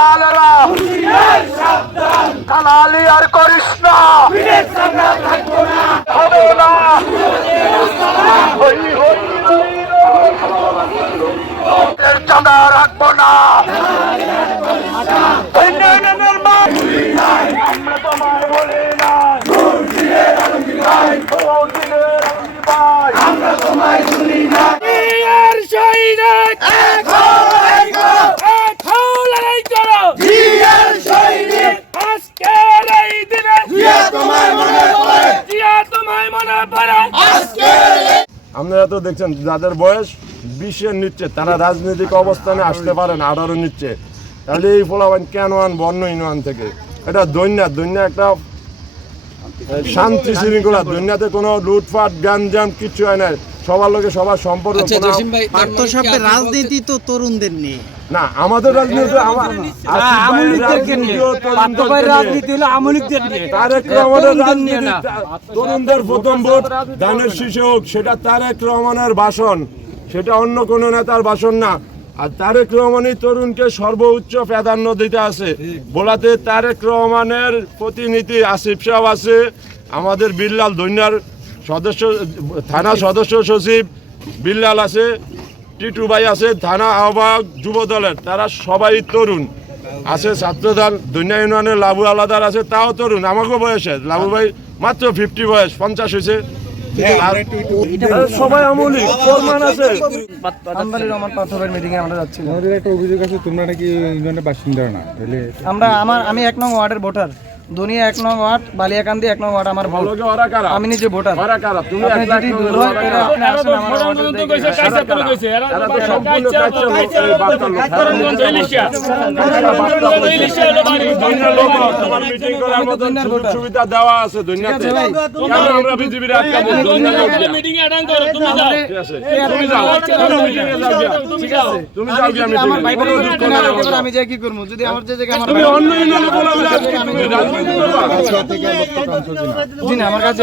দালালেরা দালালি আর করিস না, হবে না। চাঁদা রাখবো না, আমরা তোমায় বলি না, আমরা তোমায় শুনি না। আপনারা তো দেখছেন যাদের বয়স 20-এর নিচ্ছে তারা রাজনৈতিক অবস্থানে আসতে পারে না, 18 নিচ্ছে। তাহলে এই ফলাফল কেন আন বন্য ইউনিয়ন থেকে? এটা দৈন্যা একটা শান্তি শৃঙ্খলা, দুনিয়াতে কোনো লুটপাট গ্যাঞ্জাম কিছু হয় না, সবার লোকে সবার সম্পর্ক। রাজনীতি তো তরুণদের নিয়ে না, আমাদের রাজনীতি তারেক রহমানের রাজনীতি। তরুণদের প্রথম ভোট ধানের শীষে হোক, সেটা তারেক রহমানের ভাষণ, সেটা অন্য কোনো নেতার ভাষণ না। আর তারেক রহমানই তরুণকে সর্বোচ্চ প্রাধান্য দিতে আছে। বোলাতে তারেক রহমানের প্রতিনিধি আসিফ সাহেব আছে, আমাদের বিল্লাল দৈন্যার সদস্য, থানা সদস্য সচিব বিল্লাল আছে, টিটু ভাই আছে, থানা আহ্বায়ক যুব দলের, তারা সবাই তরুণ আছে। ছাত্রদল দৈন্যা ইউনিয়নের লাবু আলাদার আছে, তাও তরুণ, আমাকেও বয়সে। লাবু ভাই মাত্র 50 বয়স, 50 হয়েছে। সবাই আমলি প্রমাণ আছে। আমাদের একটা অভিযোগ আছে, তোমরা নাকি ইউনিয়নের বাসিন্দা না। আমি 1 নং ওয়ার্ডের ভোটার, দুনিয়া 1 নং ওয়ার্ড, বালিয়াকান্দি 1 নং ওয়ার্ড আমার ভোট। আমি নিজে ভোটার। তুমি আপনি যদি ভুল হয় তাহলে আপনি আসেন আমার ওয়ার্ডে সুবিধা দেওয়া আছে দুনিয়াতে। আমরা বিজেপির আমি যাই কি করবো? যদি আমার যে জায়গায় আমার কাছে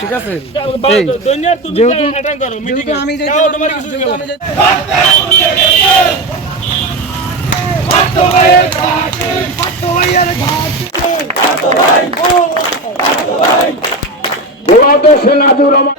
ঠিক আছে, যেহেতু আমি সেনাদুর রহমান